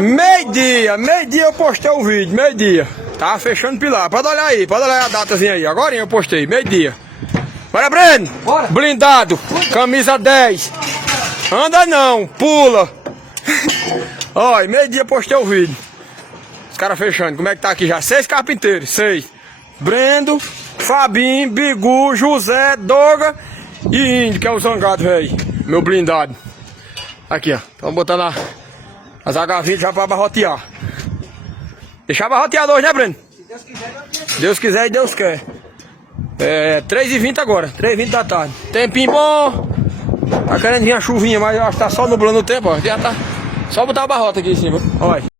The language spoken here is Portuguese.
Meio-dia eu postei o vídeo, meio-dia. Tava fechando pilar. Pode olhar aí, pode olhar a datazinha aí. Agora eu postei, meio-dia. Bora, Breno! Bora. Blindado, camisa 10. Anda não, pula. Olha, meio-dia postei o vídeo. Os caras fechando. Como é que tá aqui já? 6 carpinteiros, 6. Brendo, Fabinho, Bigu, José, Doga e Índio, que é o zangado, velho. Meu blindado. Aqui, ó. Estamos botando as H20 já pra barrotear. Deixar barroteado hoje, né, Breno? Se Deus quiser, Deus quiser e Deus quer. É 3h20 agora, 3h20 da tarde. Tempinho bom. Tá querendo vir a chuvinha, mas eu acho que tá só nublando o tempo, ó. Já tá. Só botar a barrota aqui em cima. Olha.